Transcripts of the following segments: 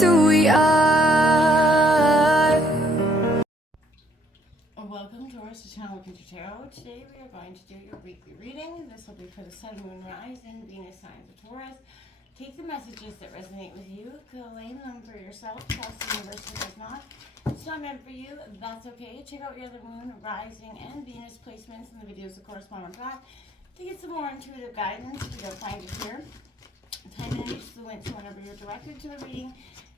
who we are. Welcome, Taurus, to Channel Future Tarot. Today we are going to do your weekly reading. This will be for the Sun, Moon, Rising, Venus signs of Taurus. Take the messages that resonate with you, claim them for yourself, trust the universe if it does not. It's not meant for you, that's okay. Check out your other Moon, Rising, and Venus placements in the videos that correspond with that to get some more intuitive guidance if you don't find it here. Time and energy fluent, so whenever you're directed to the reading,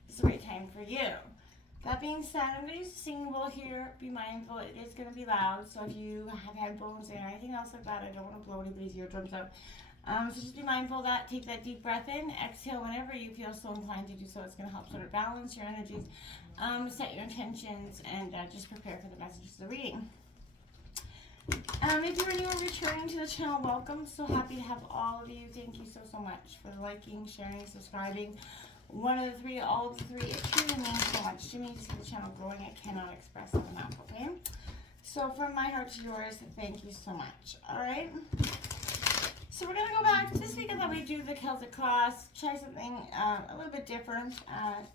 it's the right time for you. That being said, I'm going to use a singing bowl here. Be mindful, it is going to be loud, so if you have headphones or anything else like that, I don't want to blow anybody's eardrums out. So just be mindful of that. Take that deep breath in. Exhale whenever you feel so inclined to do so. It's going to help sort of balance your energies, set your intentions, and just prepare for the messages of the reading. If you are new or returning to the channel, welcome. So happy to have all of you. Thank you so much for the liking, sharing, subscribing. One of the three, all of the three. It truly means so much to me to see the channel growing. I cannot express it enough, okay? So from my heart to yours, thank you so much. All right? So we're going to go back. This week I thought we'd do the Celtic Cross, try something a little bit different,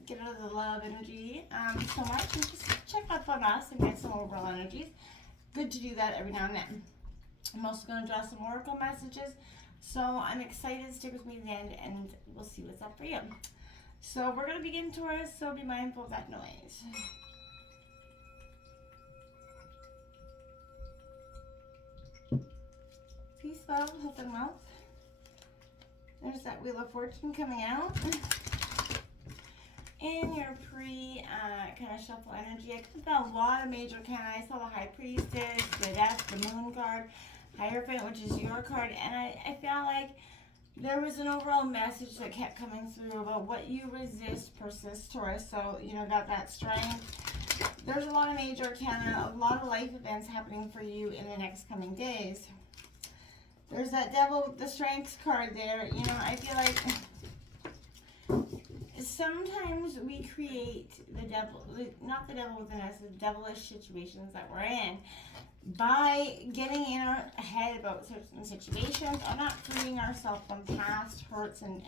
get out of the love energy so much, and just check up on us and get some overall energies. Good to do that every now and then. I'm also going to draw some oracle messages, so I'm excited. Stick with me to the end, and we'll see what's up for you. So we're going to begin, Taurus, so be mindful of that noise. Peace, love, health, and wealth. There's that Wheel of Fortune coming out. In your kind of shuffle energy, I got a lot of major I saw the High Priestess, the Death, the Moon card, Hierophant, which is your card, and I felt like there was an overall message that kept coming through about what you resist persists, Taurus. So, you know, got that strength. There's a lot of major arcana, a lot of life events happening for you in the next coming days. There's that Devil, the Strength card there. You know, I feel like sometimes we create the devil, not the devil within us, the devilish situations that we're in by getting in our head about certain situations or not freeing ourselves from past hurts and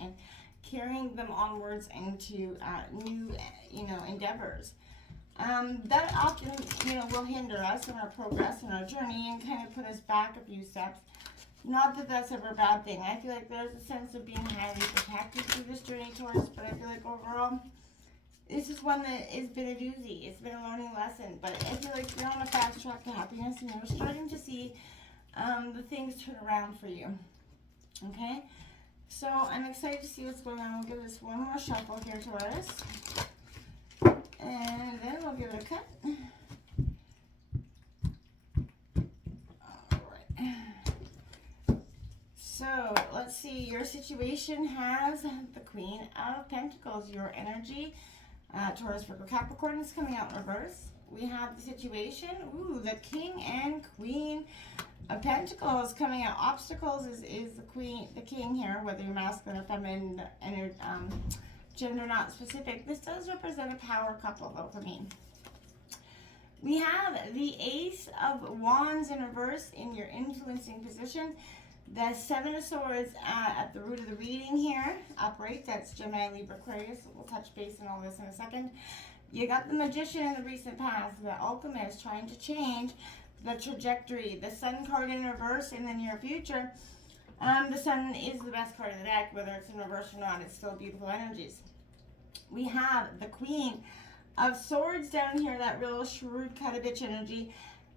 carrying them onwards into new, endeavors. That often, will hinder us in our progress in our journey and kind of put us back a few steps. Not that that's ever a bad thing. I feel like there's a sense of being highly protected through this journey, Taurus, but I feel like overall, this is one that has been a doozy. It's been a learning lesson, but I feel like you're on a fast track to happiness and you're starting to see the things turn around for you. Okay? So I'm excited to see what's going on. We'll give this one more shuffle here, Taurus. And then we'll give it a cut. So, let's see, your situation has the Queen of Pentacles, your energy. Taurus, Virgo, Capricorn is coming out in reverse. We have the situation, the King and Queen of Pentacles coming out. Obstacles is the King here, whether you're masculine or feminine, and gender not specific. This does represent a power couple, though, for me. We have the Ace of Wands in reverse in your influencing position. The Seven of Swords at the root of the reading here, upright. That's Gemini, Libra, Aquarius. We'll touch base on all this in a second. You got the Magician in the recent past, the Alchemist, trying to change the trajectory. The Sun card in reverse in the near future. The Sun is the best card of the deck, whether it's in reverse or not. It's still beautiful energies. We have the Queen of Swords down here, that real shrewd cut-a-bitch energy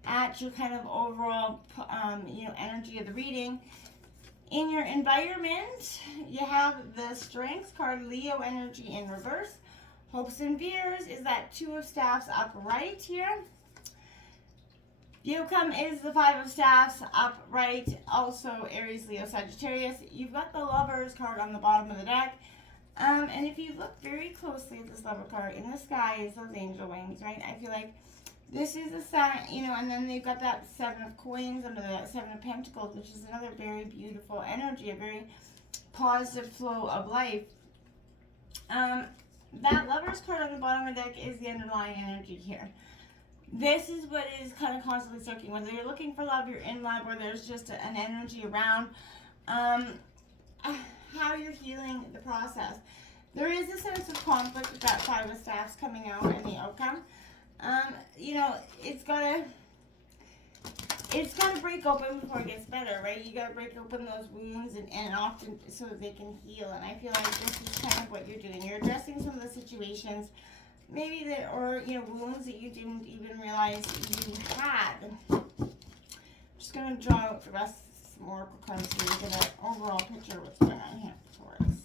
at your kind of overall, energy of the reading. In your environment, you have the Strength card, Leo energy in reverse. Hopes and fears is that Two of Staffs upright here. The outcome is the Five of Staffs upright, also Aries, Leo, Sagittarius. You've got the Lovers card on the bottom of the deck. And if you look very closely at this Lover card, in the sky is those angel wings, right? I feel like this is a sign, and then they've got that Seven of Coins under the Seven of Pentacles, which is another very beautiful energy, a very positive flow of life. That Lover's card on the bottom of the deck is the underlying energy here. This is what is kind of constantly circling. Whether you're looking for love, you're in love, or there's just an energy around how you're feeling the process. There is a sense of conflict with that Five of Staffs coming out and the outcome. You know, it's gotta break open before it gets better, right? You gotta break open those wounds and often so that they can heal. And I feel like this is kind of what you're doing. You're addressing some of the situations, maybe that, or you know, wounds that you didn't even realize you had. I'm just gonna draw out the rest of some oracle cards so you get an overall picture of what's going on here, Taurus.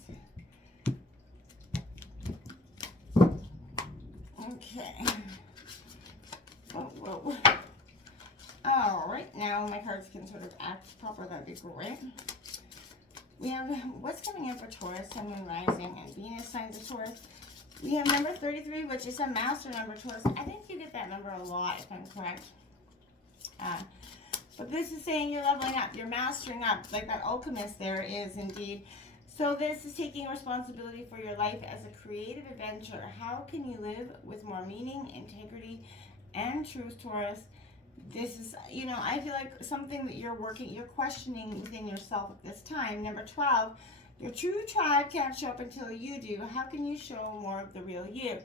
Okay. Whoa. Alright, now my cards can sort of act proper, that'd be great. We have what's coming in for Taurus, Sun, Moon, Rising, and Venus signs of Taurus. We have number 33, which is a master number, Taurus. I think you get that number a lot, if I'm correct. But this is saying you're leveling up, you're mastering up, like that alchemist there is indeed. So this is taking responsibility for your life as a creative adventure. How can you live with more meaning, integrity, and truth, Taurus? This is, you know, I feel like something that you're questioning within yourself at this time. Number 12, your true tribe can't show up until you do. How can you show more of the real you?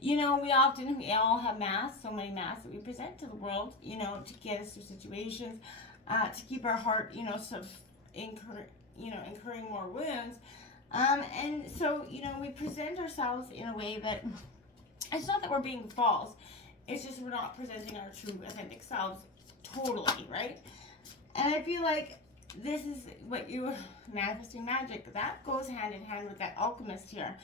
You know, we all have masks, so many masks that we present to the world, you know, to get us through situations, to keep our heart, you know, sort of incurring more wounds. And so, you know, we present ourselves in a way that, it's not that we're being false, it's just we're not presenting our true, authentic selves totally, right? And I feel like this is what you're manifesting magic. That goes hand in hand with that alchemist here.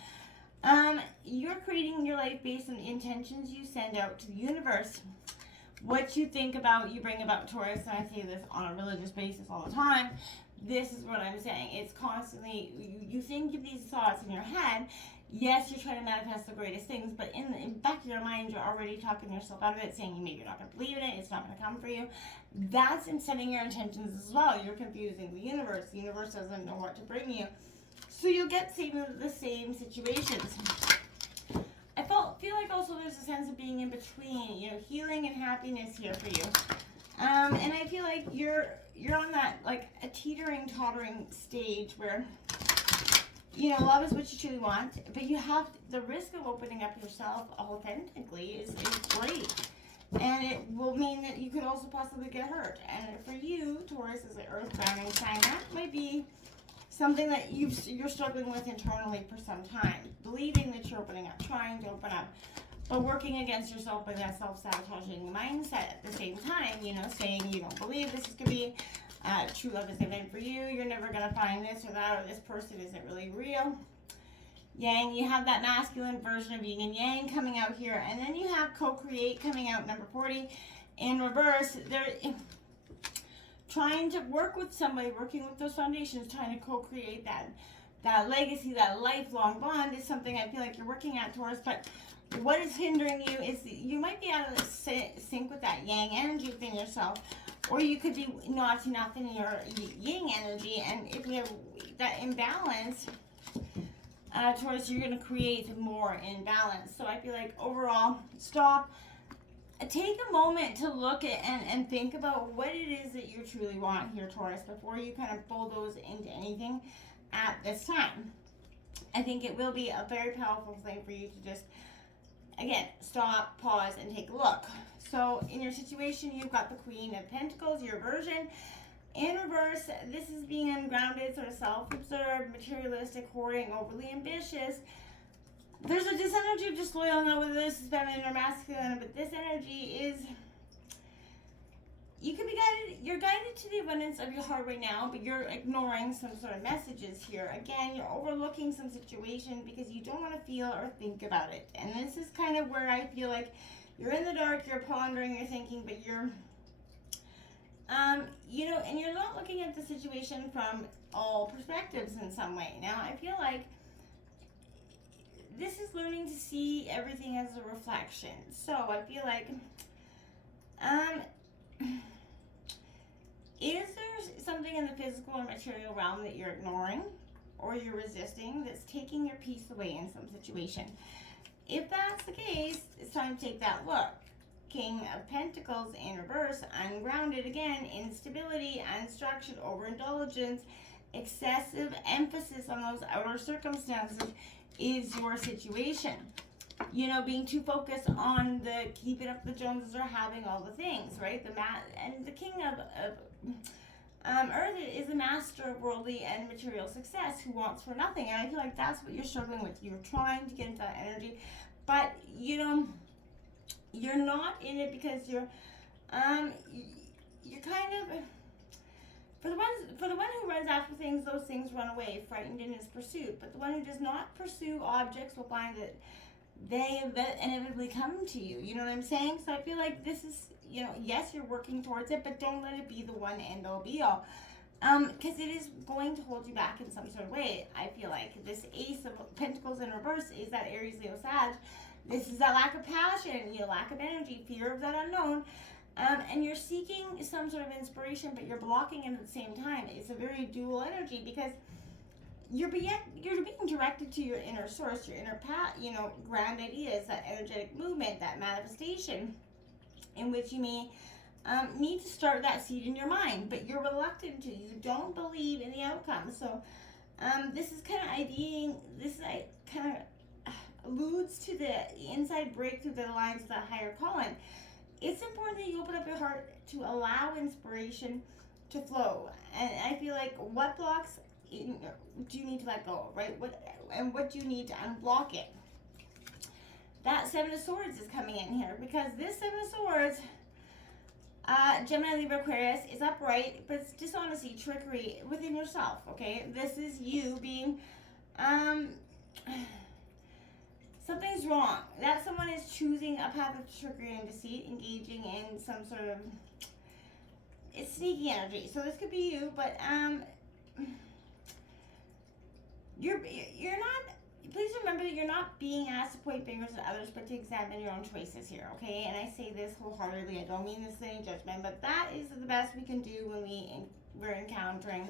You're creating your life based on the intentions you send out to the universe. What you think about, you bring about, Taurus, and I say this on a religious basis all the time. This is what I'm saying. It's constantly, you think of these thoughts in your head. Yes, you're trying to manifest the greatest things, but in the back of your mind, you're already talking yourself out of it, saying maybe you're not going to believe in it, it's not going to come for you. That's in setting your intentions as well. You're confusing the universe. The universe doesn't know what to bring you. So you'll get the same situations. I feel like also there's a sense of being in between, you know, healing and happiness here for you. And I feel like you're on that, like, a teetering, tottering stage where, you know, love is what you truly want, but you have the risk of opening up yourself authentically is great. And it will mean that you could also possibly get hurt. And for you, Taurus, as an earth grounding sign, that might be something that you're struggling with internally for some time. Believing that you're opening up, trying to open up, but working against yourself with that self-sabotaging mindset at the same time, you know, saying you don't believe this is going to be true love isn't meant for you, you're never going to find this or that, or this person isn't really real. Yang, you have that masculine version of yin and yang coming out here, and then you have co-create coming out, number 40, in reverse. They're trying to work with somebody, working with those foundations, trying to co-create that legacy, that lifelong bond is something I feel like you're working at, Taurus. But what is hindering you is you might be out of sync with that yang energy within yourself, or you could be not enough in your yin energy. And if you have that imbalance, Taurus, you're going to create more imbalance. So I feel like overall, stop. Take a moment to look at and think about what it is that you truly want here, Taurus, before you kind of bulldoze into anything at this time. I think it will be a very powerful thing for you to just, again, stop, pause, and take a look. So in your situation, you've got the Queen of Pentacles, your version. In reverse, this is being ungrounded, sort of self-absorbed, materialistic, hoarding, overly ambitious. There's this energy of disloyal, now whether this is feminine or masculine, but this energy is, you can be guided, you're guided to the abundance of your heart right now, but you're ignoring some sort of messages here. Again, you're overlooking some situation because you don't want to feel or think about it. And this is kind of where I feel like you're in the dark, you're pondering, you're thinking, but you're, you know, and you're not looking at the situation from all perspectives in some way. Now, I feel like this is learning to see everything as a reflection. So I feel like, is there something in the physical or material realm that you're ignoring or you're resisting that's taking your peace away in some situation? If that's the case, it's time to take that look. King of Pentacles in reverse, ungrounded again, instability, unstructured, overindulgence, excessive emphasis on those outer circumstances. is your situation. You know, being too focused on the keeping up the Joneses or having all the things, right? And the king of Earth is the master of worldly and material success who wants for nothing. And I feel like that's what you're struggling with. You're trying to get into that energy, but you know, you're not in it because you're kind of, for the one who runs after things, those things run away, frightened in his pursuit. But the one who does not pursue objects will find that they inevitably come to you. You know what I'm saying? So I feel like this is, you know, yes, you're working towards it, but don't let it be the one end all be all. Because it is going to hold you back in some sort of way. I feel like this Ace of Pentacles in reverse is that Aries, Leo, Sag. This is that lack of passion, you know, lack of energy, fear of that unknown. And you're seeking some sort of inspiration, but you're blocking it at the same time. It's a very dual energy because you're being directed to your inner source, your inner path, you know, grand ideas, that energetic movement, that manifestation, in which you may need to start that seed in your mind, but you're reluctant to. You don't believe in the outcome. So this is kind of alludes to the inside breakthrough that aligns with that higher calling. It's important that you open up your heart to allow inspiration to flow. And I feel like what blocks do you need to let go, right? What do you need to unblock it? That Seven of Swords is coming in here because this Seven of Swords, Gemini, Libra, Aquarius, is upright, but it's dishonesty, trickery within yourself, okay? This is you being, something's wrong. That someone is choosing a path of trickery and deceit, engaging in some sort of, it's sneaky energy. So this could be you, but you're not, please remember that you're not being asked to point fingers at others, but to examine your own choices here, okay? And I say this wholeheartedly. I don't mean this in any judgment, but that is the best we can do when we're encountering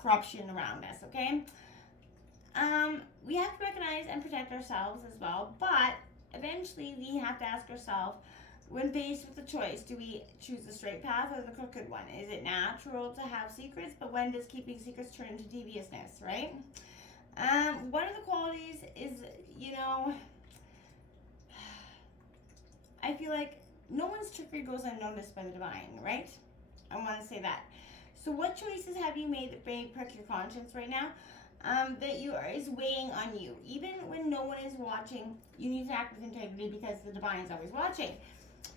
corruption around us, okay? We have to recognize and protect ourselves as well, but eventually we have to ask ourselves, when faced with a choice, do we choose the straight path or the crooked one? Is it natural to have secrets, but when does keeping secrets turn into deviousness, right? One of the qualities is, you know, I feel like no one's trickery goes unnoticed by the divine, right? I want to say that. So what choices have you made that may prick your conscience right now? That is weighing on you. Even when no one is watching, you need to act with integrity because the divine is always watching.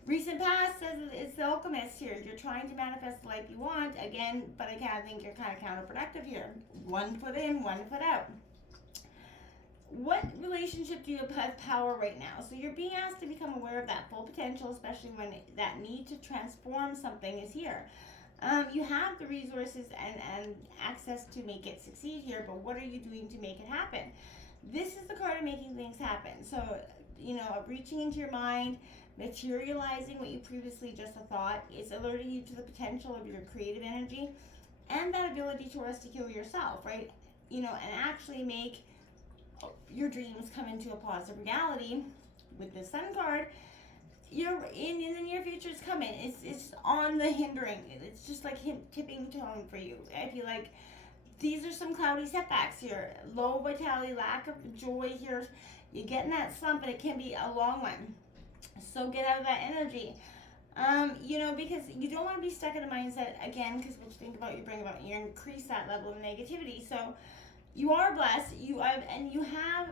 Recent past says it's the alchemist here. You're trying to manifest the life you want, again, but I kind of think you're kind of counterproductive here. One foot in, one foot out. What relationship do you have power right now? So you're being asked to become aware of that full potential, especially when that need to transform something is here. You have the resources and access to make it succeed here, but what are you doing to make it happen? This is the card of making things happen. So, you know, reaching into your mind, materializing what you previously just thought, is alerting you to the potential of your creative energy and that ability to articulate yourself, right? You know, and actually make your dreams come into a positive reality. With the Sun card, you're in the near future. It's coming. It's on the hindering. It's just like tipping tone for you. I feel like these are some cloudy setbacks here. Low vitality, lack of joy here. You get in that slump, and it can be a long one. So get out of that energy. You know, because you don't want to be stuck in a mindset again. Because what you think about, you bring about. You increase that level of negativity. So you are blessed. You have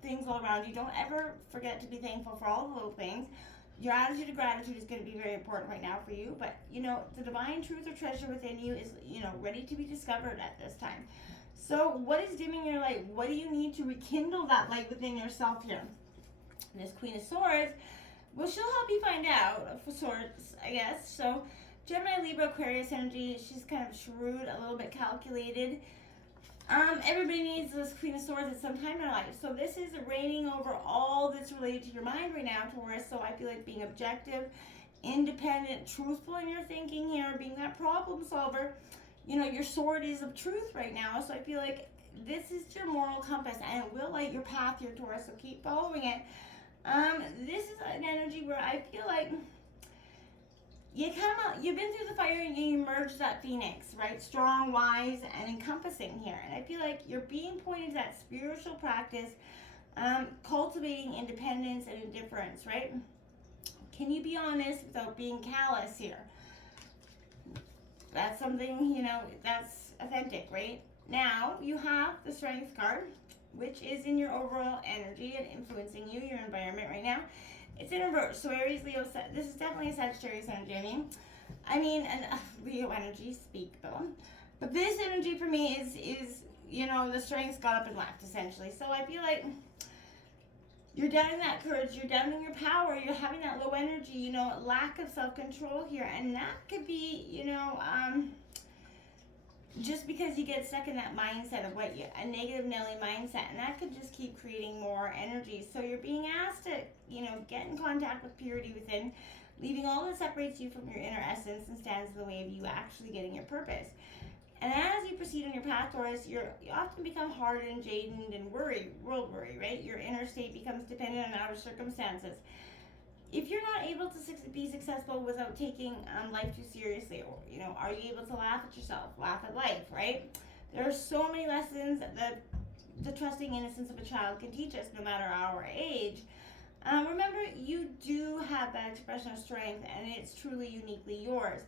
things all around you. Don't ever forget to be thankful for all the little things. Your attitude of gratitude is going to be very important right now for you, but you know, the divine truth or treasure within you is, you know, ready to be discovered at this time. So what is dimming your light? What do you need to rekindle that light within yourself here? And this Queen of Swords, well, she'll help you find out, for sorts, I guess. So Gemini, Libra, Aquarius energy, she's kind of shrewd, a little bit calculated. Everybody needs this Queen of Swords at some time in their life. So this is reigning over all that's related to your mind right now, Taurus. So I feel like being objective, independent, truthful in your thinking here, being that problem solver. You know, your sword is of truth right now. So I feel like this is your moral compass and it will light your path here, Taurus. So keep following it. This is an energy where I feel like you come out, you've been through the fire and you emerge that phoenix, right? Strong, wise, and encompassing here. And I feel like you're being pointed to that spiritual practice, cultivating independence and indifference, right? Can you be honest without being callous here? That's something, you know, that's authentic, right? Now, you have the Strength card, which is in your overall energy and influencing you, your environment right now. It's in reverse. So Aries, Leo, this is definitely a Sagittarius energy. I mean, and Leo energy, speak, Bill. But this energy for me is, you know, the Strength's got up and left, essentially. So I feel like you're downing that courage, you're downing your power, you're having that low energy, you know, lack of self-control here. And that could be, you know, just because you get stuck in that mindset of a negative Nelly mindset, and that could just keep creating more energy. So you're being asked to, you know, get in contact with purity within, leaving all that separates you from your inner essence and stands in the way of you actually getting your purpose. And as you proceed on your path, Taurus, you often become hardened, jaded, and world worry, right? Your inner state becomes dependent on outer circumstances. If you're not able to be successful without taking life too seriously, or, you know, are you able to laugh at yourself, laugh at life, right? There are so many lessons that the trusting innocence of a child can teach us, no matter our age. Remember, you do have that expression of strength, and it's truly uniquely yours.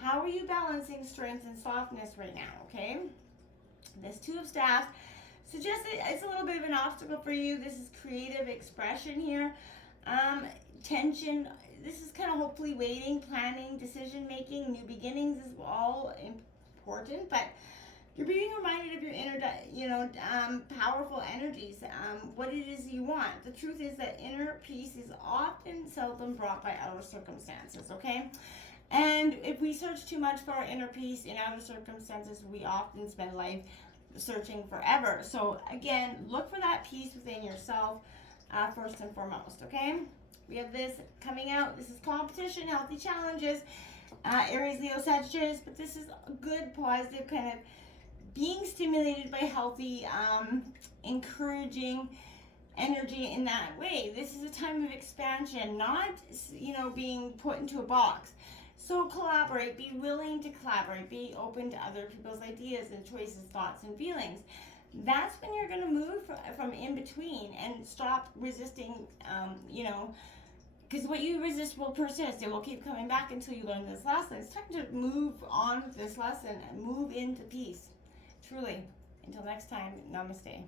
How are you balancing strength and softness right now, okay? This Two of Staffs suggests it's a little bit of an obstacle for you. This is creative expression here. Tension, this is kind of hopefully waiting, planning, decision making, new beginnings is all important, but you're being reminded of your inner, powerful energies, what it is you want. The truth is that inner peace is often seldom brought by outer circumstances, okay? And if we search too much for our inner peace in outer circumstances, we often spend life searching forever. So again, look for that peace within yourself first and foremost, okay? We have this coming out. This is competition, healthy challenges, Aries, Leo, Sagittarius, but this is a good, positive kind of being stimulated by healthy, encouraging energy in that way. This is a time of expansion, not, you know, being put into a box. So collaborate, be willing to collaborate, be open to other people's ideas and choices, thoughts, and feelings. That's when you're going to move from in between and stop resisting, because what you resist will persist. It will keep coming back until you learn this lesson. It's time to move on with this lesson and move into peace. Truly. Until next time, namaste.